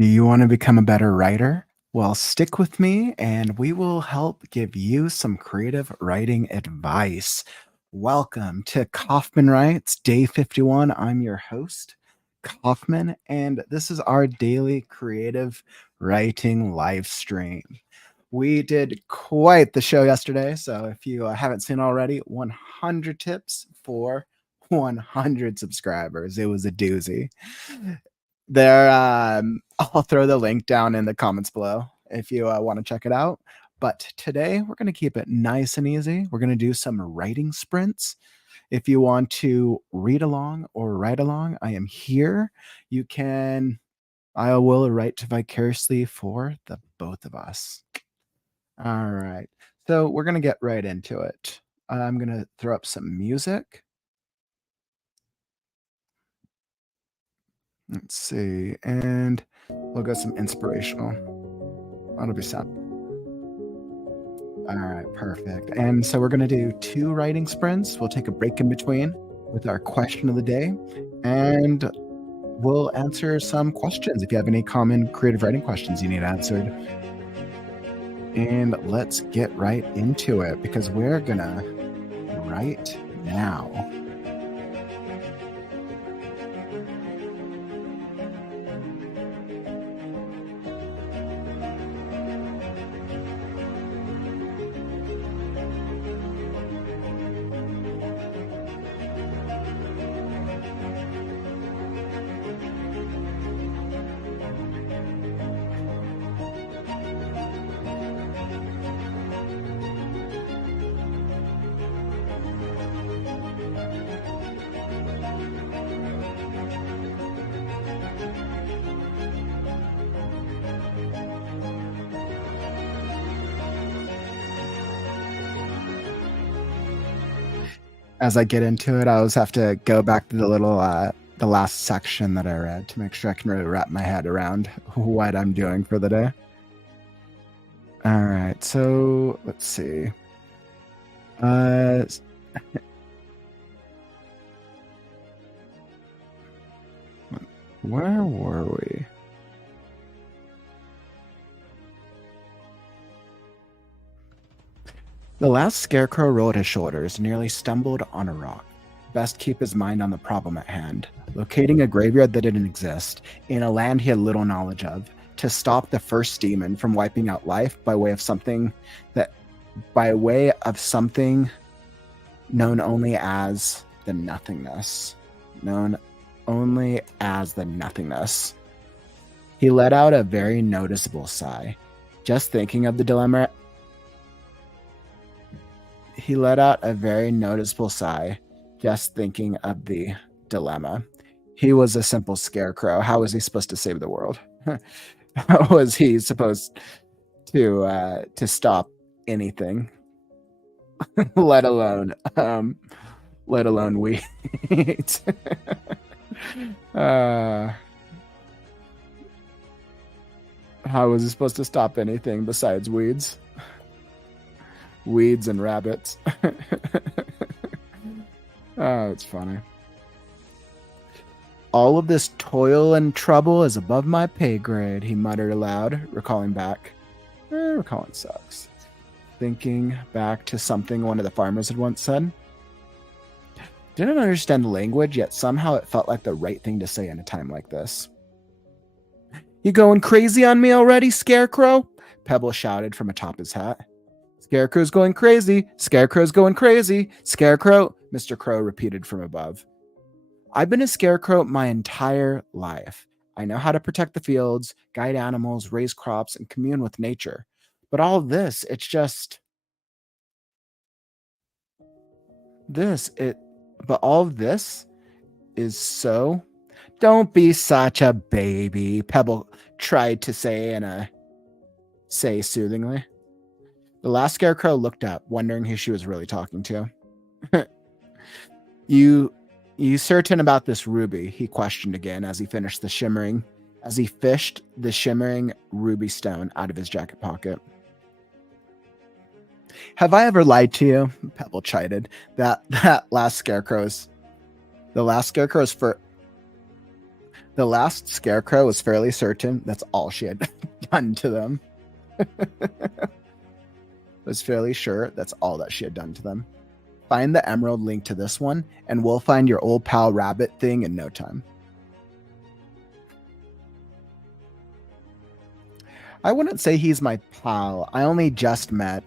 Do you want to become a better writer? Well, stick with me and we will help give you some creative writing advice. Welcome to Kauffman Writes, Day 51. I'm your host, Kauffman, and this is our daily creative writing live stream. We did quite the show yesterday, so if you haven't seen already, 100 tips for 100 subscribers. It was a doozy. There, I'll throw the link down in the comments below if you want to check it out. But today we're going to keep it nice and easy. We're going to do some writing sprints. If you want to read along or write along, I am here. I will write vicariously for the both of us. All right. So we're going to get right into it. I'm going to throw up some music. Let's see. And we'll go some inspirational. That'll be sound. All right, perfect. And so we're going to do 2 writing sprints. We'll take a break in between with our question of the day, and we'll answer some questions if you have any common creative writing questions you need answered. And let's get right into it because we're going to write now. As I get into it, I always have to go back to the last section that I read to make sure I can really wrap my head around what I'm doing for the day. All right, so let's see. Where were we? The last scarecrow rolled his shoulders, nearly stumbled on a rock. Best keep his mind on the problem at hand, locating a graveyard that didn't exist, in a land he had little knowledge of, to stop the first demon from wiping out life by way of something known only as the nothingness. Known only as the nothingness. He let out a very noticeable sigh, just thinking of the dilemma. He let out a very noticeable sigh, just thinking of the dilemma. He was a simple scarecrow. How was he supposed to save the world? How was he supposed to stop anything? let alone weeds. How was he supposed to stop anything besides weeds? Weeds and rabbits. Oh, it's funny. All of this toil and trouble is above my pay grade, he muttered aloud, recalling back. Recalling sucks. Thinking back to something one of the farmers had once said. Didn't understand the language, yet somehow it felt like the right thing to say in a time like this. You going crazy on me already, Scarecrow? Pebble shouted from atop his hat. Scarecrow's going crazy. Scarecrow's going crazy. Scarecrow, Mr. Crow repeated from above. I've been a scarecrow my entire life. I know how to protect the fields, guide animals, raise crops, and commune with nature. But all of this, it's just... But all of this is so... Don't be such a baby, Pebble tried to say soothingly. The last scarecrow looked up, wondering who she was really talking to. You certain about this ruby? He questioned again as he fished the shimmering ruby stone out of his jacket pocket. Have I ever lied to you? Pebble chided. The last scarecrow's for... The last scarecrow was fairly certain that's all she had done to them. Was fairly sure that's all that she had done to them. Find the emerald link to this one, and we'll find your old pal rabbit thing in no time. I wouldn't say he's my pal. I only just met.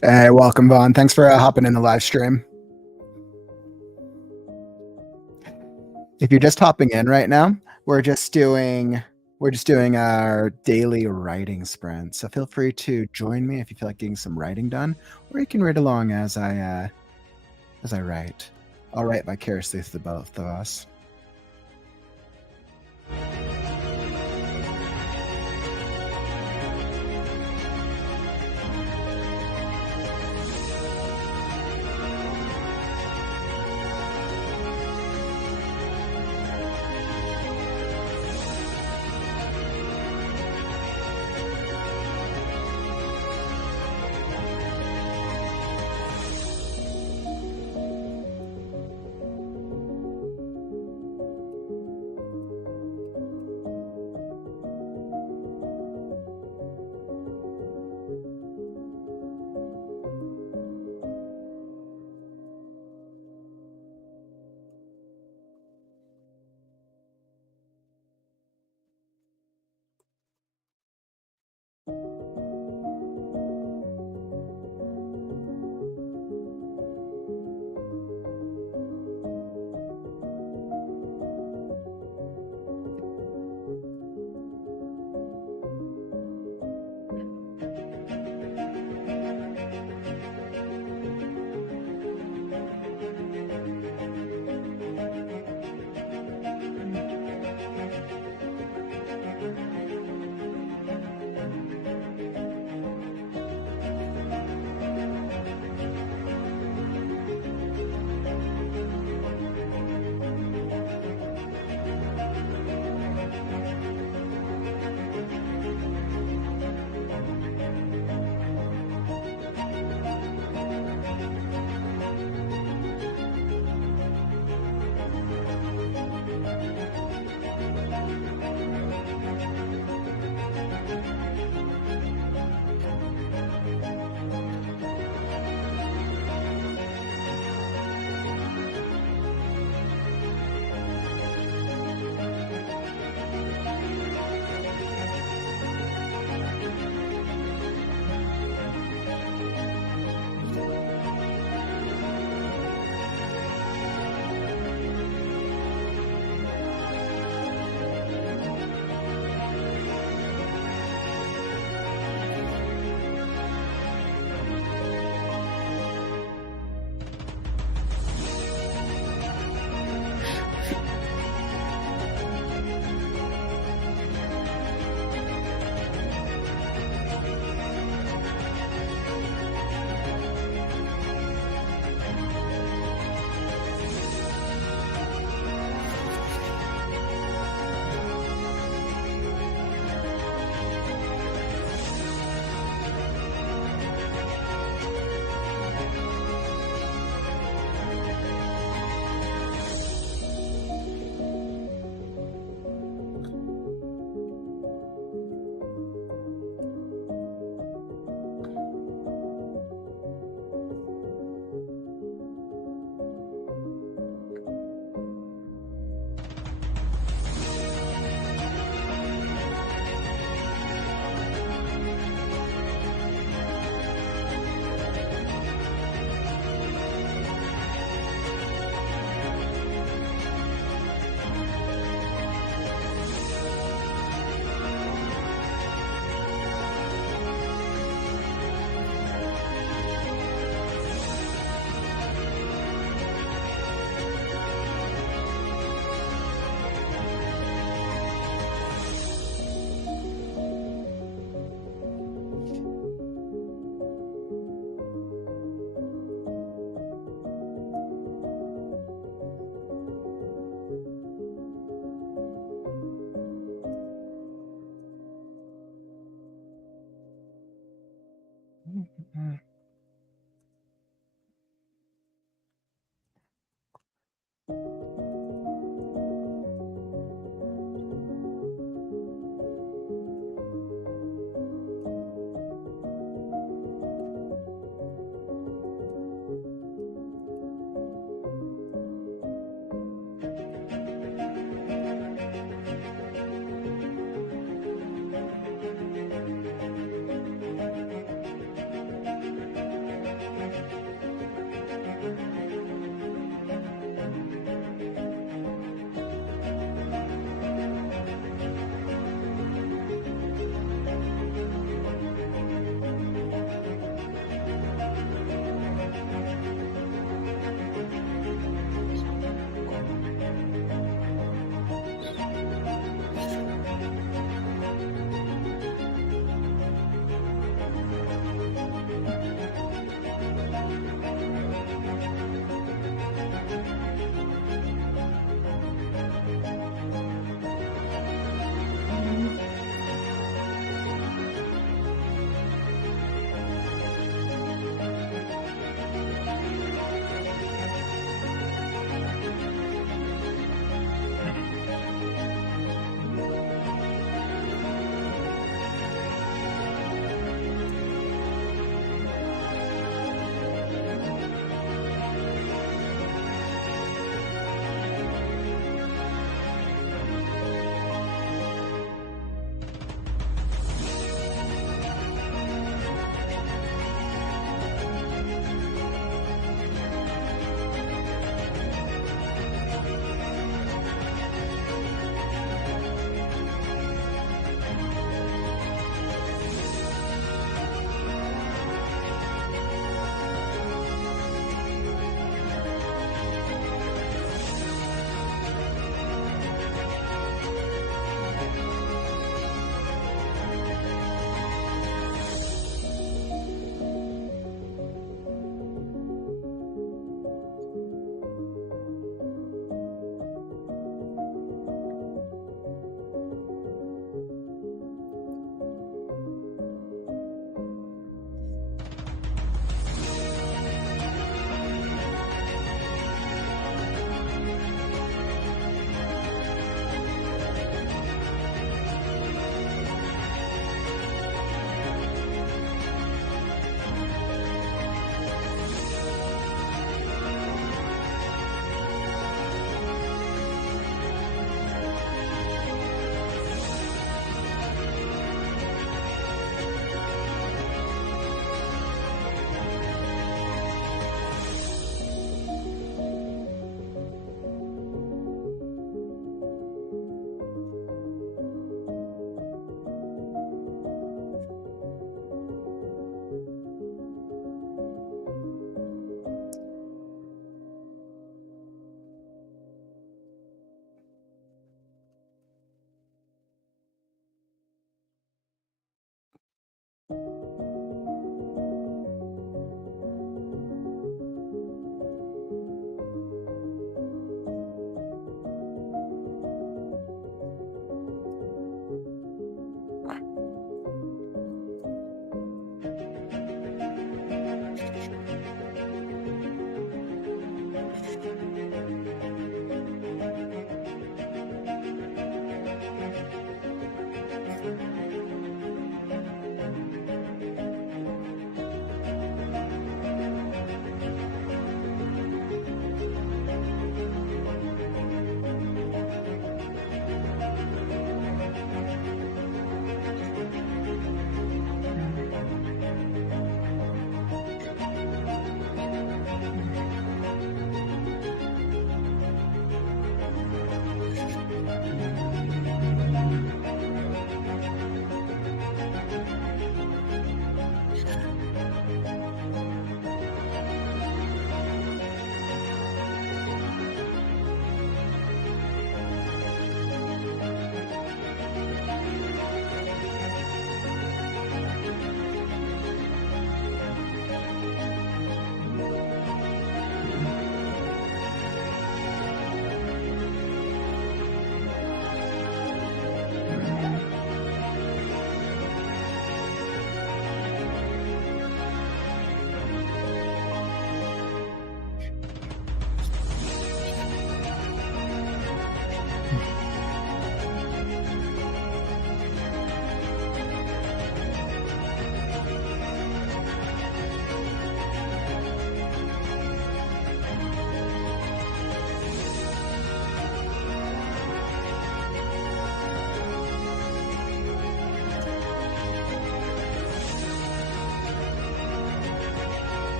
Hey, welcome, Vaughn. Thanks for hopping in the live stream. If you're just hopping in right now, we're just doing our daily writing sprint. So feel free to join me if you feel like getting some writing done, or you can read along as I write. I'll write vicariously through both of us.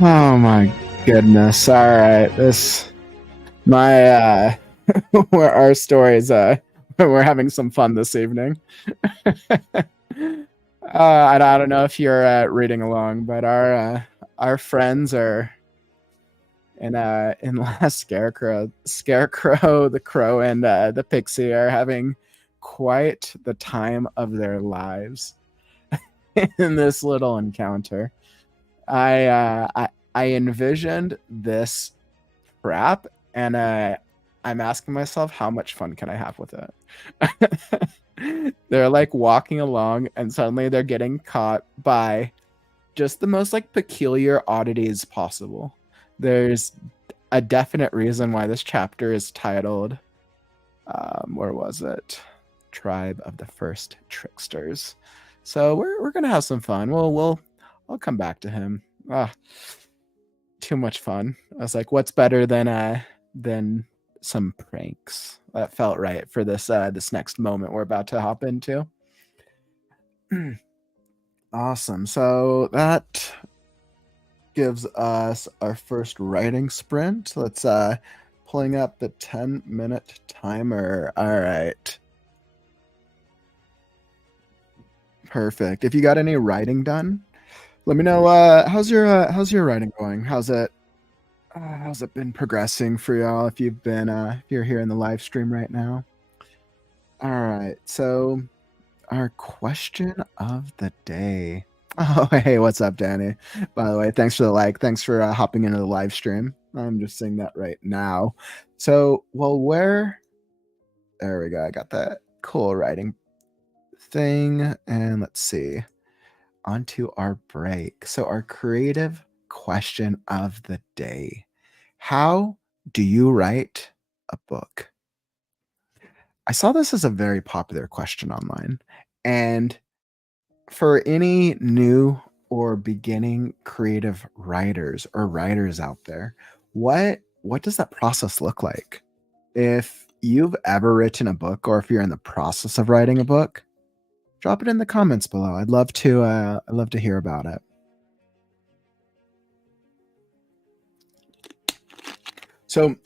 Oh my goodness. All right. Our stories, we're having some fun this evening. I don't know if you're reading along, but our friends are in Last Scarecrow, the Crow, and the Pixie are having quite the time of their lives in this little encounter. I envisioned this trap, and I'm asking myself, how much fun can I have with it? They're like walking along, and suddenly they're getting caught by just the most like peculiar oddities possible. There's a definite reason why this chapter is titled, where was it? Tribe of the First Tricksters. So we're gonna have some fun. I'll come back to him. too much fun. I was like, what's better than some pranks? That felt right for this next moment we're about to hop into. Awesome. So that gives us our first writing sprint. Let's pulling up the 10-minute timer. All right. Perfect. If you got any writing done, let me know. How's your writing going? How's it been progressing for y'all? If you're here in the live stream right now. All right. So our question of the day. Oh, hey, what's up, Danny? By the way, thanks for the like. Thanks for hopping into the live stream. I'm just saying that right now. So, well, there we go. I got that cool writing thing. And let's see. Onto our break. So, our creative question of the day. How do you write a book? I saw this as a very popular question online. And for any new or beginning creative writers or writers out there, what does that process look like? If you've ever written a book or if you're in the process of writing a book, drop it in the comments below. I'd love to hear about it. So,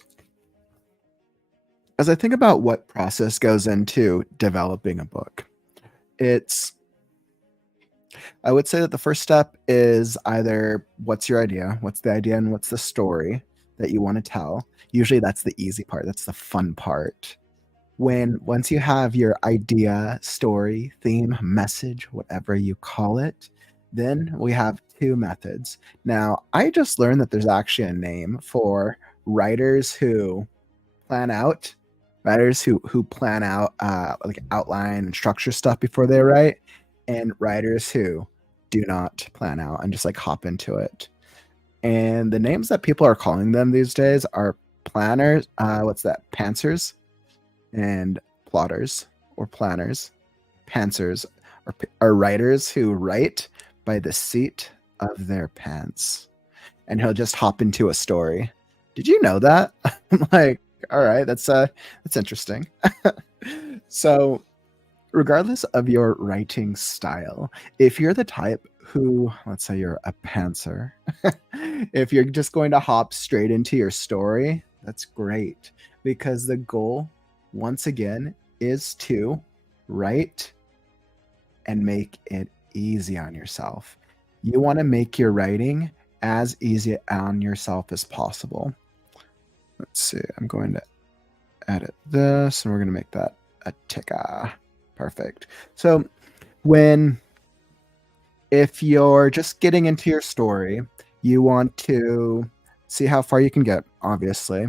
as I think about what process goes into developing a book, I would say that the first step is either what's your idea, what's the idea, and what's the story that you want to tell. Usually that's the easy part, that's the fun part. Once you have your idea, story, theme, message, whatever you call it, then we have two methods. Now, I just learned that there's actually a name for writers who plan out, writers who plan out like outline and structure stuff before they write, and writers who do not plan out and just like hop into it. And the names that people are calling them these days are planners, what's that? Pantsers and plotters or planners. Pantsers are writers who write by the seat of their pants. And he'll just hop into a story. Did you know that? I'm like, all right, that's interesting. So, regardless of your writing style, if you're the type who, let's say you're a pantser, if you're just going to hop straight into your story, that's great because the goal, once again, is to write and make it easy on yourself. You want to make your writing as easy on yourself as possible. Let's see, I'm going to edit this and we're going to make that a ticker. Perfect. So if you're just getting into your story, you want to see how far you can get, obviously.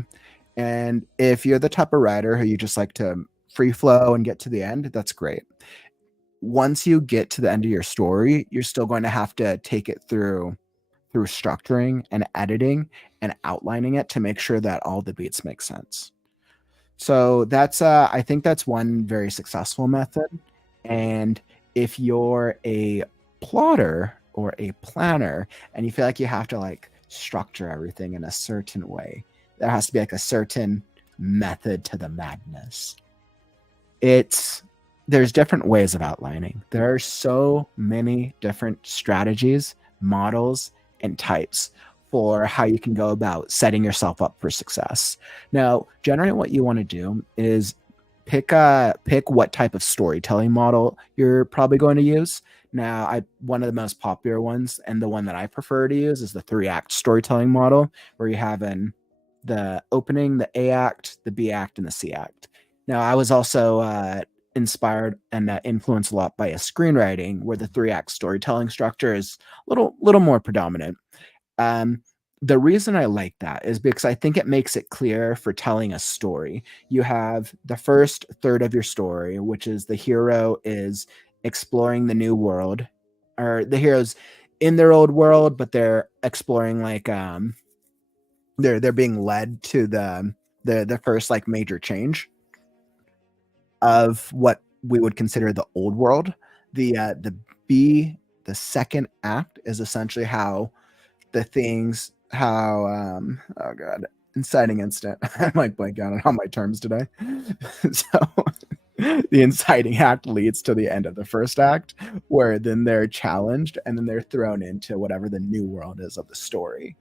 And if you're the type of writer who you just like to free flow and get to the end, that's great. Once you get to the end of your story, you're still going to have to take it through structuring and editing and outlining it to make sure that all the beats make sense. So that's I think that's one very successful method. And if you're a plotter or a planner and you feel like you have to like structure everything in a certain way, there has to be like a certain method to the madness. There's different ways of outlining. There are so many different strategies, models, and types for how you can go about setting yourself up for success. Now, generally what you want to do is pick what type of storytelling model you're probably going to use. Now, one of the most popular ones and the one that I prefer to use is the 3-act storytelling model, where you have the opening, the A act, the B act, and the C act. Now, I was also inspired and influenced a lot by a screenwriting where the 3-act storytelling structure is a little more predominant. The reason I like that is because I think it makes it clear for telling a story. You have the first third of your story, which is the hero is exploring the new world, or the hero's in their old world, but they're exploring like they're being led to the first like major change of what we would consider the old world. The second act is essentially how the things how oh god, inciting incident. I'm like blanking out on all my terms today. So the inciting act leads to the end of the first act, where then they're challenged and then they're thrown into whatever the new world is of the story.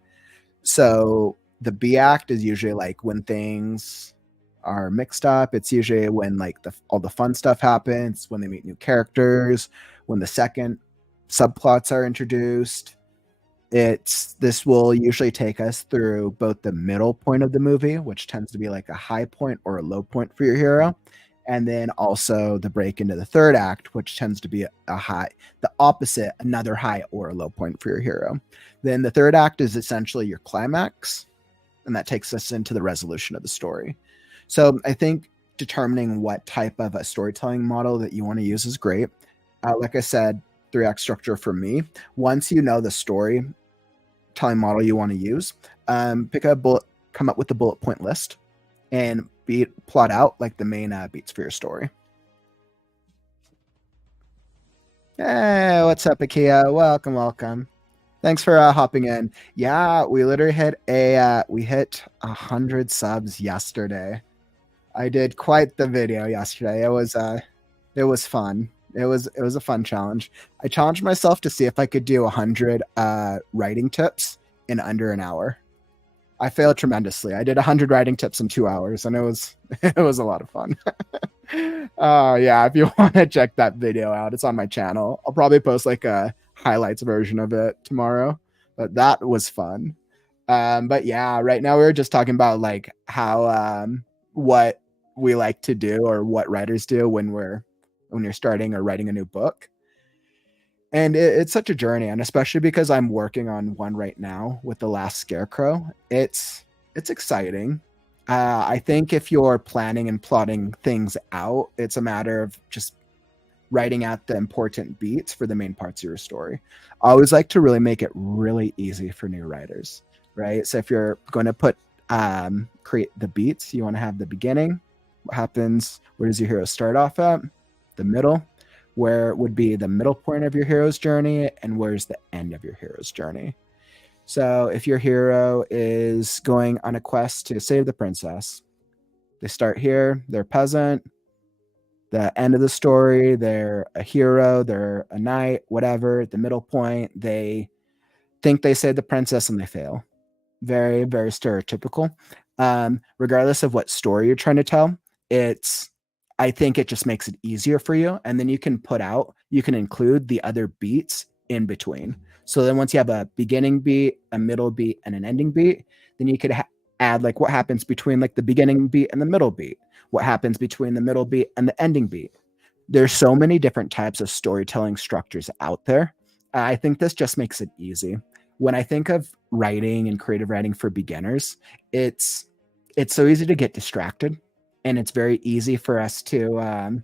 So the B act is usually like when things are mixed up. It's usually when like all the fun stuff happens, when they meet new characters, when the second subplots are introduced. This will usually take us through both the middle point of the movie, which tends to be like a high point or a low point for your hero, and then also the break into the third act, which tends to be a high, the opposite, another high or a low point for your hero. Then the third act is essentially your climax, and that takes us into the resolution of the story. So I think determining what type of a storytelling model that you want to use is great. Like I said, 3-act structure for me. Once you know the storytelling model you want to use, come up with a bullet point list and plot out like the main beats for your story. Hey, what's up, Akia? Welcome. Thanks for hopping in. Yeah, we literally hit 100 subs yesterday. I did quite the video yesterday. It was fun. It was a fun challenge. I challenged myself to see if I could do 100 writing tips in under an hour. I failed tremendously. I did 100 writing tips in 2 hours, and it was a lot of fun. Yeah, if you want to check that video out, it's on my channel. I'll probably post like a highlights version of it tomorrow, but that was fun. But yeah, right now we were just talking about like how what we like to do or what writers do when you're starting or writing a new book. And it's such a journey, and especially because I'm working on one right now with The Last Scarecrow, it's exciting. I think if you're planning and plotting things out, it's a matter of just writing out the important beats for the main parts of your story. I always like to really make it really easy for new writers, right? So if you're going to create the beats, you want to have the beginning. What happens? Where does your hero start off at? The middle. Where would be the middle point of your hero's journey, and where's the end of your hero's journey? So if your hero is going on a quest to save the princess, they start here, they're a peasant. The end of the story, they're a hero, they're a knight, whatever. At the middle point, they think they saved the princess and they fail. Very, very stereotypical. Regardless of what story you're trying to tell, I think it just makes it easier for you. And then you can include the other beats in between. So then once you have a beginning beat, a middle beat, and an ending beat, then you could add like what happens between like the beginning beat and the middle beat, what happens between the middle beat and the ending beat. There's so many different types of storytelling structures out there. I think this just makes it easy. When I think of writing and creative writing for beginners, it's so easy to get distracted. And it's very easy for us to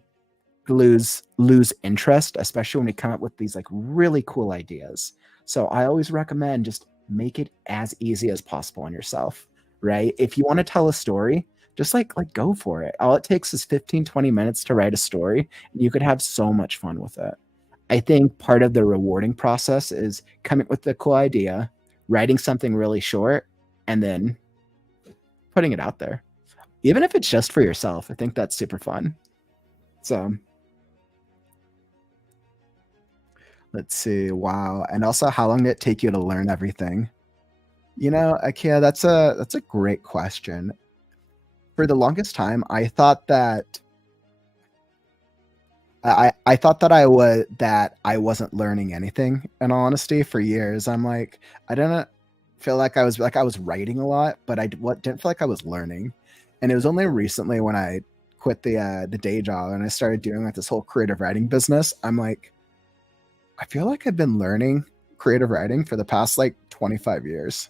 lose interest, especially when we come up with these like really cool ideas. So I always recommend just make it as easy as possible on yourself, right? If you want to tell a story, just like go for it. All it takes is 15-20 minutes to write a story, and you could have so much fun with it. I think part of the rewarding process is coming with a cool idea, writing something really short, and then putting it out there. Even if it's just for yourself, I think that's super fun. So let's see. Wow. And also, how long did it take you to learn everything? Akia, that's a great question. For the longest time, I thought that I wasn't learning anything, in all honesty. For years, I'm like, I didn't feel like I was writing a lot, but didn't feel like I was learning. And it was only recently when I quit the day job and I started doing like this whole creative writing business. I'm like, I feel like I've been learning creative writing for the past like 25 years.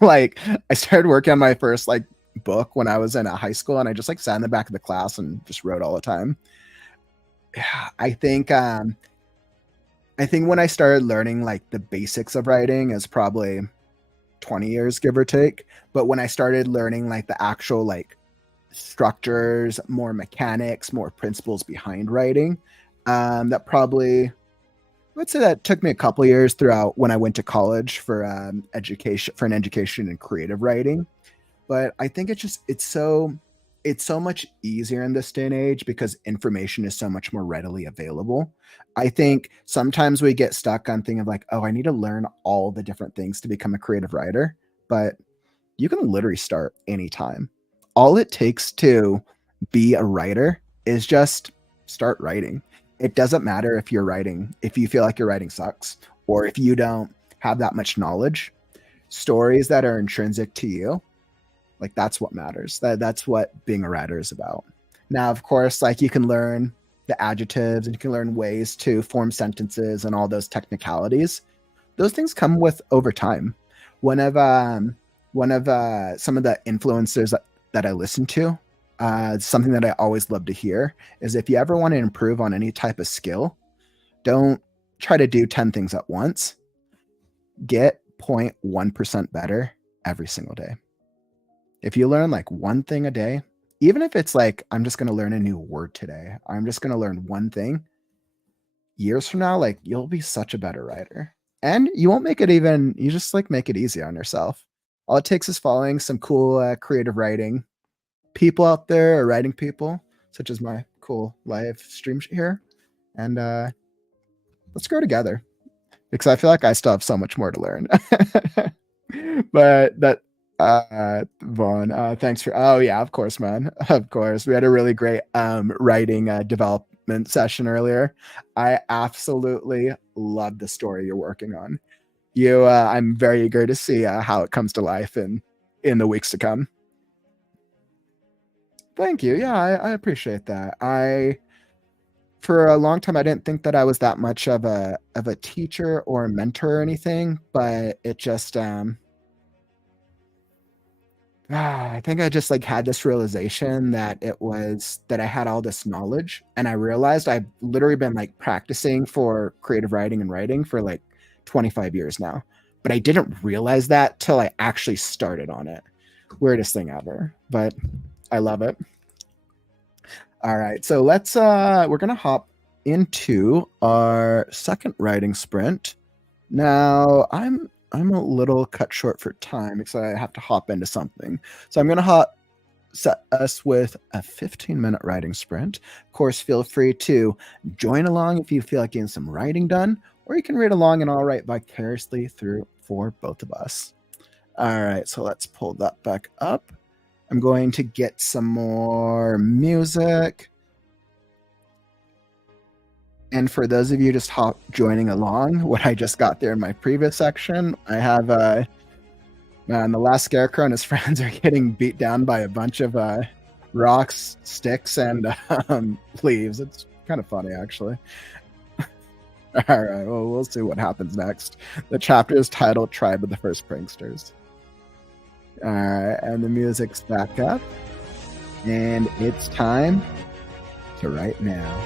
Like I started working on my first like book when I was in high school, and I just like sat in the back of the class and just wrote all the time. Yeah, I think when I started learning like the basics of writing is probably 20 years, give or take. But when I started learning like the actual like structures, more mechanics, more principles behind writing, that probably I'd say that took me a couple years throughout when I went to college for an education in creative writing. But I think it's so much easier in this day and age because information is so much more readily available. I think sometimes we get stuck on thinking of like, oh, I need to learn all the different things to become a creative writer, but you can literally start anytime. All it takes to be a writer is just start writing. It doesn't matter if you feel like your writing sucks or if you don't have that much knowledge. Stories that are intrinsic to you, like that's what matters. That's what being a writer is about. Now, of course, like you can learn the adjectives and you can learn ways to form sentences and all those technicalities. Those things come with over time. One of some of the influencers that I listen to, something that I always love to hear is if you ever want to improve on any type of skill, don't try to do 10 things at once. Get 0.1% better every single day. If you learn like one thing a day, even if it's like, I'm just going to learn a new word today, I'm just going to learn one thing, years from now, like you'll be such a better writer. And you won't make it even, you just like make it easy on yourself. All it takes is following some cool creative writing people out there or writing people, such as my cool live stream here. And let's grow together because I feel like I still have so much more to learn. But that, Vaughn, thanks for, oh yeah, of course, man. Of course. We had a really great writing development session earlier. I absolutely love the story you're working on. I'm very eager to see how it comes to life in the weeks to come. Thank you. Yeah, I appreciate that. For a long time, I didn't think that I was that much of a teacher or a mentor or anything, but it just I think I just like had this realization that I had all this knowledge, and I realized I've literally been like practicing for creative writing and writing for like 25 years now, but I didn't realize that till I actually started on it. Weirdest thing ever, but I love it. All right, so we're gonna hop into our second writing sprint. Now I'm a little cut short for time because I have to hop into something. So I'm gonna set us with a 15-minute writing sprint. Of course, feel free to join along if you feel like getting some writing done, or you can read along and I'll write vicariously through for both of us. All right, so let's pull that back up. I'm going to get some more music. And for those of you just joining along, what I just got there in my previous section, I have man, the last scarecrow and his friends are getting beat down by a bunch of rocks, sticks, and leaves. It's kind of funny, actually. All right, well, we'll see what happens next. The chapter is titled Tribe of the First Pranksters. All right, and the music's back up. And it's time to write now.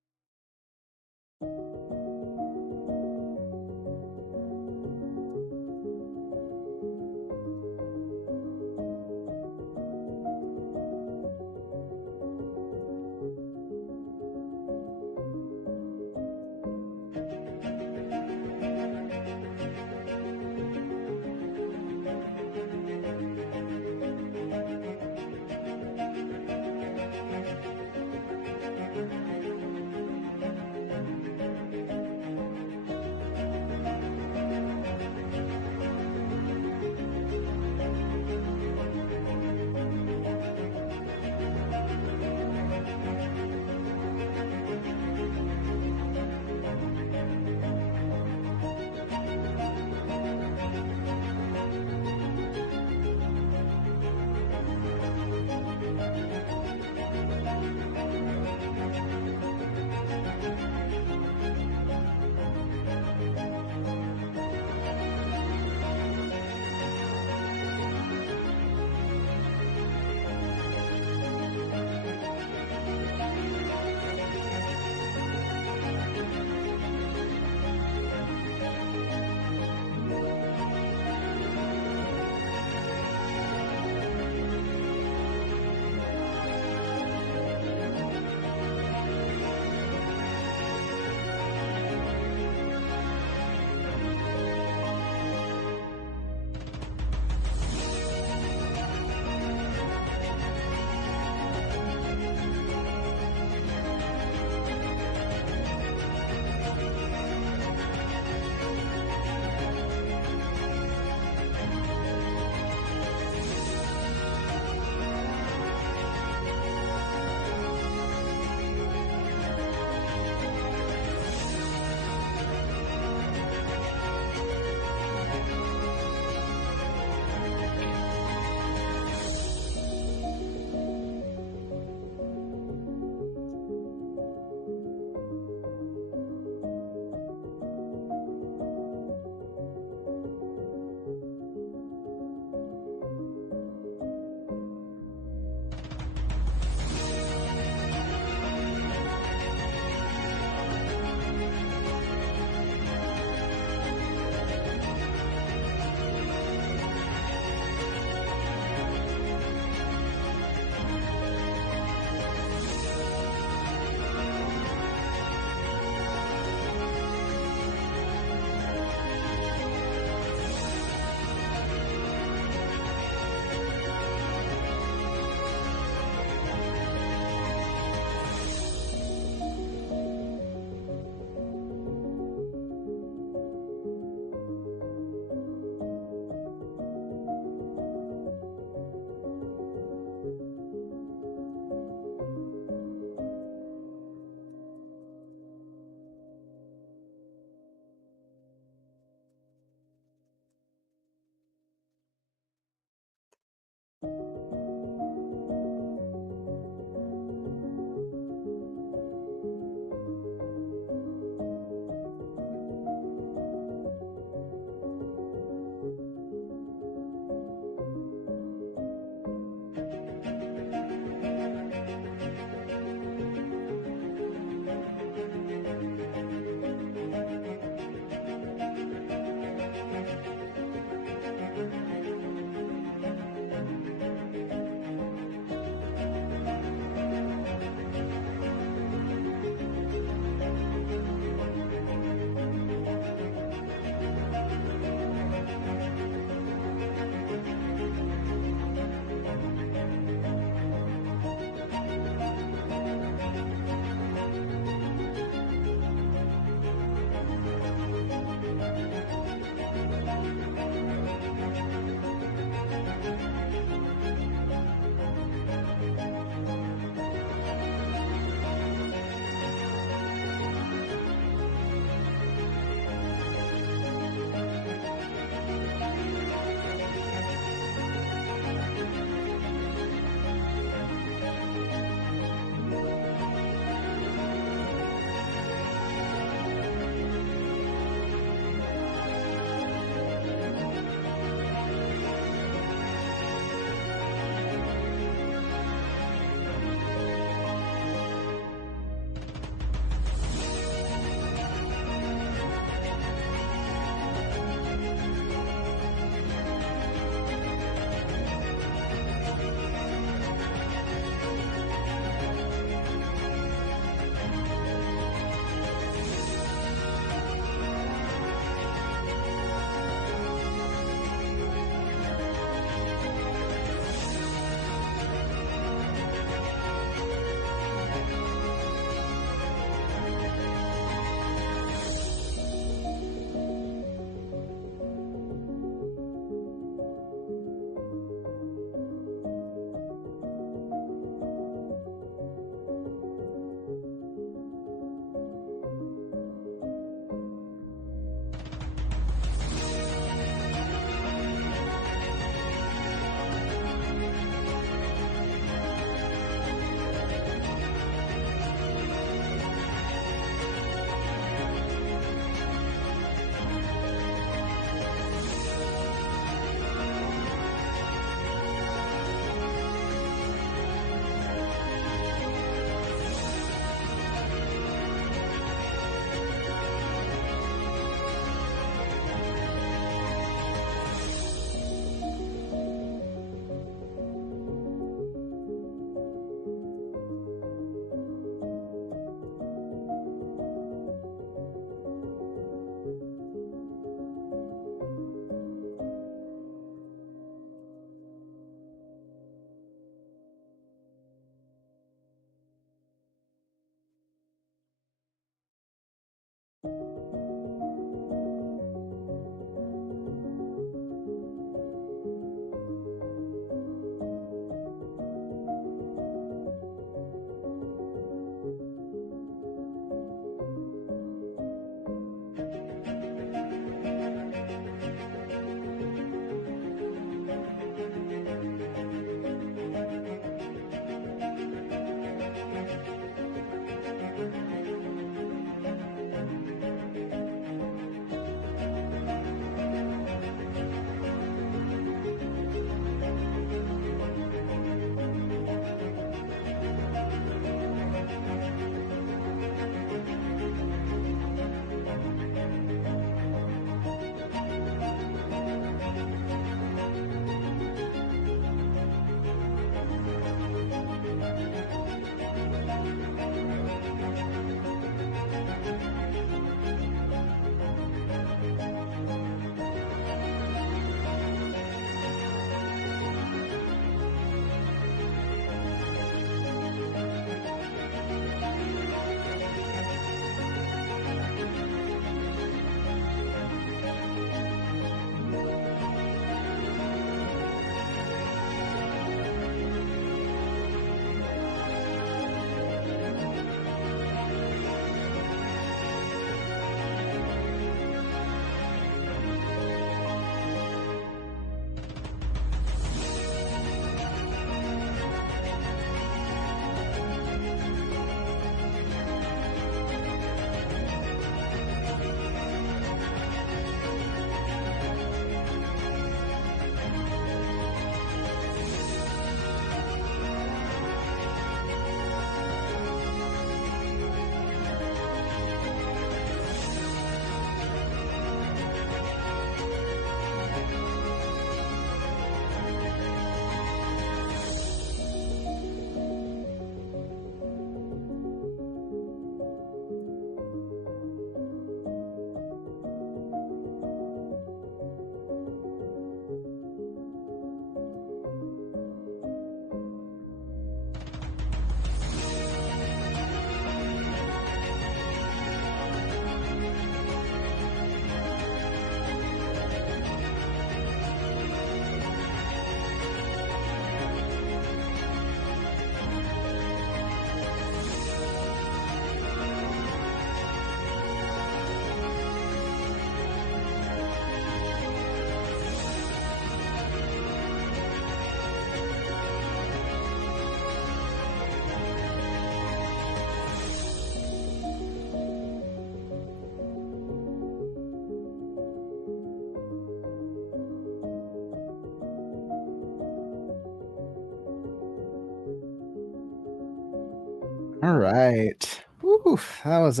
All right. Whew, that was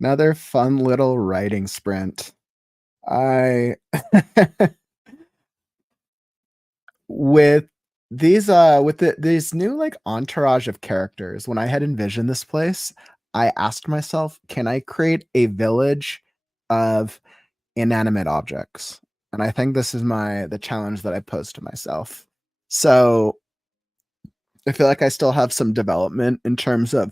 another fun little writing sprint. I with these new like entourage of characters, when I had envisioned this place, I asked myself, can I create a village of inanimate objects? And I think this is the challenge that I posed to myself. So I feel like I still have some development in terms of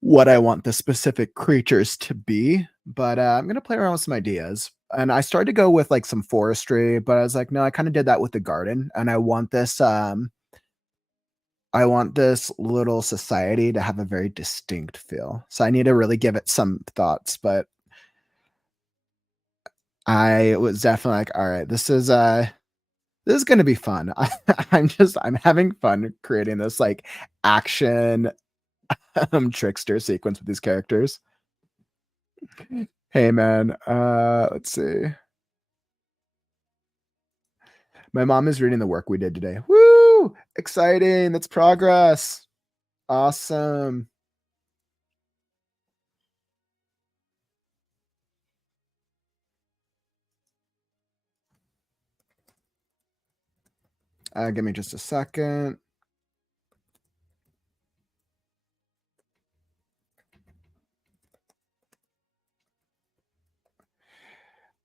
what I want the specific creatures to be, but, I'm gonna play around with some ideas, and I started to go with, like, some forestry, but I was like, "No, I kinda did that with the garden, and I want this little society to have a very distinct feel." So I need to really give it some thoughts, but I was definitely like, "Alright, this is gonna be fun." I'm having fun creating this, like, action, trickster sequence with these characters. Hey, man, let's see. My mom is reading the work we did today. Woo! Exciting. That's progress. Awesome. Give me just a second.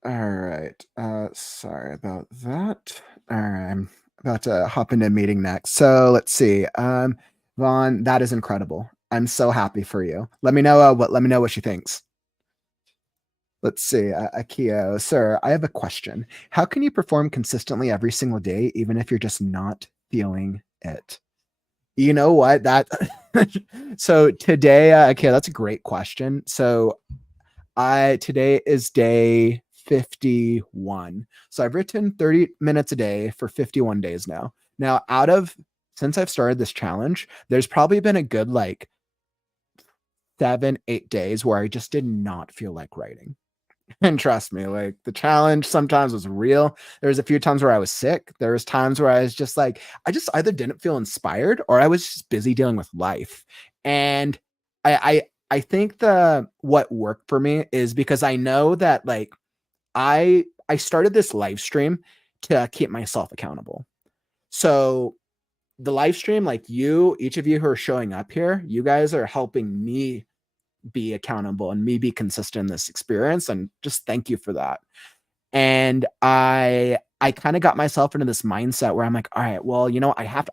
All right. Sorry about that. All right. I'm about to hop into a meeting next. So let's see. Vaughn, that is incredible. I'm so happy for you. Let me know what she thinks. Let's see, Akio, sir, I have a question. How can you perform consistently every single day, even if you're just not feeling it? You know what? So today, okay, that's a great question. So today is day 51. So I've written 30 minutes a day for 51 days now. Now, since I've started this challenge, there's probably been a good like 7, 8 days where I just did not feel like writing. And trust me, like the challenge sometimes was real. There was a few times where I was sick. There was times where I was just like, I just either didn't feel inspired or I was just busy dealing with life. And I think the what worked for me is because I know that like I started this live stream to keep myself accountable. So the live stream, like each of you who are showing up here, you guys are helping me be accountable and me be consistent in this experience. And just thank you for that. And I kind of got myself into this mindset where I'm like, all right, well,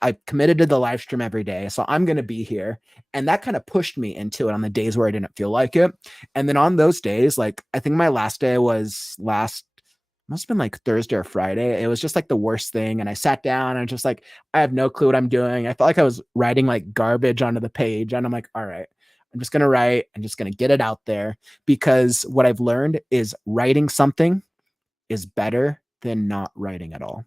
I've committed to the live stream every day. So I'm going to be here. And that kind of pushed me into it on the days where I didn't feel like it. And then on those days, like I think my last day must have been like Thursday or Friday. It was just like the worst thing. And I sat down and just like, I have no clue what I'm doing. I felt like I was writing like garbage onto the page. And I'm like, all right, I'm just going to write. I'm just going to get it out there, because what I've learned is writing something is better than not writing at all.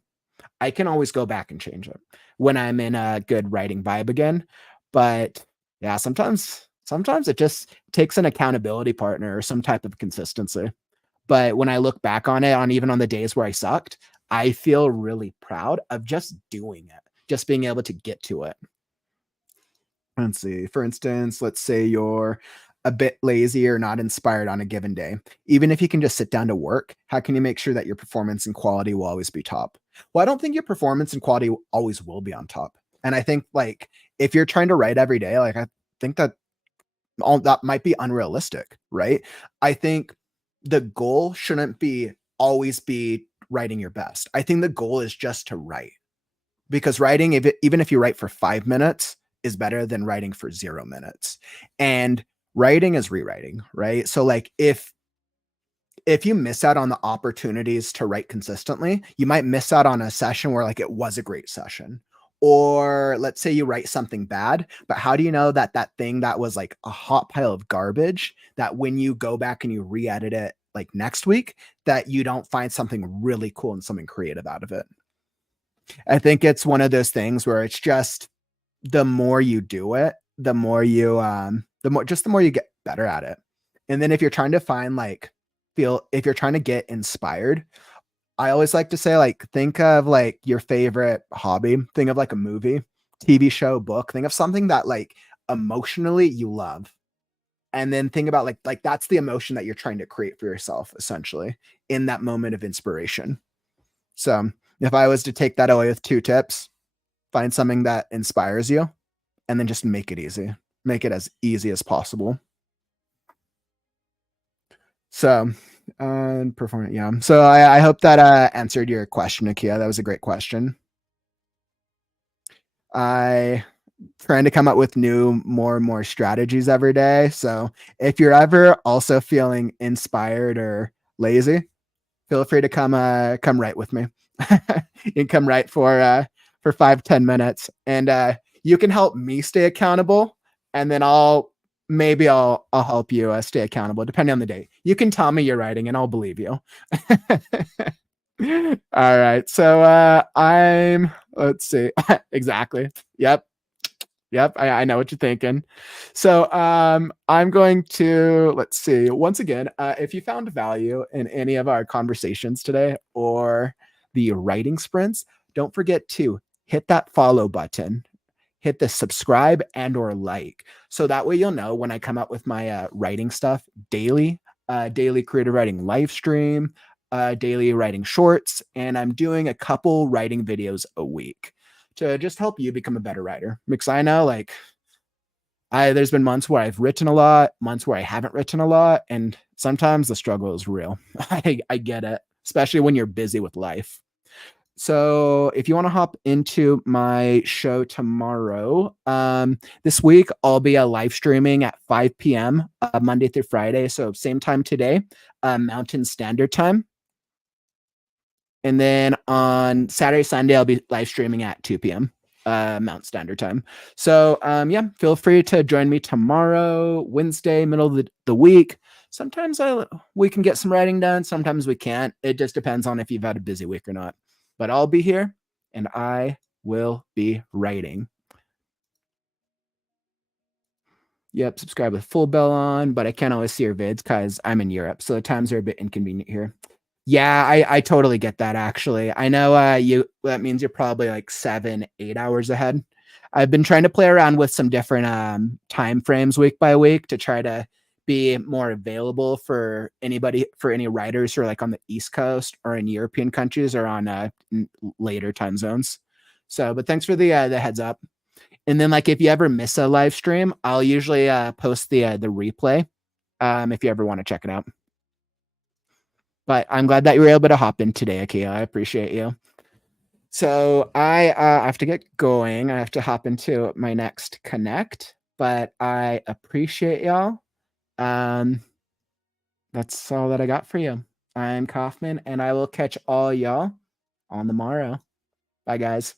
I can always go back and change it when I'm in a good writing vibe again. But yeah, sometimes it just takes an accountability partner or some type of consistency. But when I look back on it, even on the days where I sucked, I feel really proud of just doing it, just being able to get to it. Let's see. For instance, let's say you're a bit lazy or not inspired on a given day. Even if you can just sit down to work, how can you make sure that your performance and quality will always be top? Well, I don't think your performance and quality always will be on top. And I think like if you're trying to write every day, like I think that all that might be unrealistic, right? I think the goal shouldn't be always be writing your best. I think the goal is just to write, because writing, even if you write for 5 minutes, is better than writing for 0 minutes. And writing is rewriting, right? So like if you miss out on the opportunities to write consistently, you might miss out on a session where like it was a great session. Or let's say you write something bad, but how do you know that that thing that was like a hot pile of garbage, that when you go back and you re-edit it like next week, that you don't find something really cool and something creative out of it? I think it's one of those things where it's just the more you do it, the more you get better at it. And then if you're trying to find like if you're trying to get inspired, I always like to say like think of like your favorite hobby, think of like a movie, TV show, book, think of something that like emotionally you love. And then think about like that's the emotion that you're trying to create for yourself essentially in that moment of inspiration. So if I was to take that away with 2 tips, find something that inspires you and then just make it easy. Make it as easy as possible. So, performance, yeah. So I hope that answered your question, Nakia. That was a great question. I trying to come up with more and more strategies every day. So if you're ever also feeling inspired or lazy, feel free to come write with me. You can come write for 5-10 minutes, and you can help me stay accountable, and then I'll help you stay accountable depending on the day. You can tell me you're writing and I'll believe you. All right. So let's see. Exactly. Yep. I know what you're thinking. So I'm going to, let's see, once again, if you found value in any of our conversations today or the writing sprints, don't forget to hit that follow button, hit the subscribe and or like, so that way you'll know when I come out with my writing stuff daily, daily creative writing live stream, daily writing shorts, and I'm doing a couple writing videos a week to just help you become a better writer. Because I know like there's been months where I've written a lot, months where I haven't written a lot, and sometimes the struggle is real. I get it, especially when you're busy with life. So if you want to hop into my show tomorrow, this week I'll be live streaming at 5 p.m. Monday through Friday. So same time today, Mountain Standard Time. And then on Saturday, Sunday, I'll be live streaming at 2 p.m. Mountain Standard Time. So yeah, feel free to join me tomorrow, Wednesday, middle of the week. Sometimes we can get some writing done. Sometimes we can't. It just depends on if you've had a busy week or not. But I'll be here and I will be writing. Yep, subscribe with full bell on, but I can't always see your vids because I'm in Europe. So the times are a bit inconvenient here. Yeah, I totally get that actually. I know that means you're probably like 7, 8 hours ahead. I've been trying to play around with some different time frames week by week to try to be more available for any writers who are like on the East Coast or in European countries or on later time zones. So, but thanks for the heads up. And then like if you ever miss a live stream, I'll usually post the replay if you ever want to check it out. But I'm glad that you were able to hop in today, Akila. I appreciate you. So I have to get going. I have to hop into my next connect, but I appreciate y'all. That's all that I got for you. I'm Kauffman, and I will catch all y'all on the morrow. Bye, guys.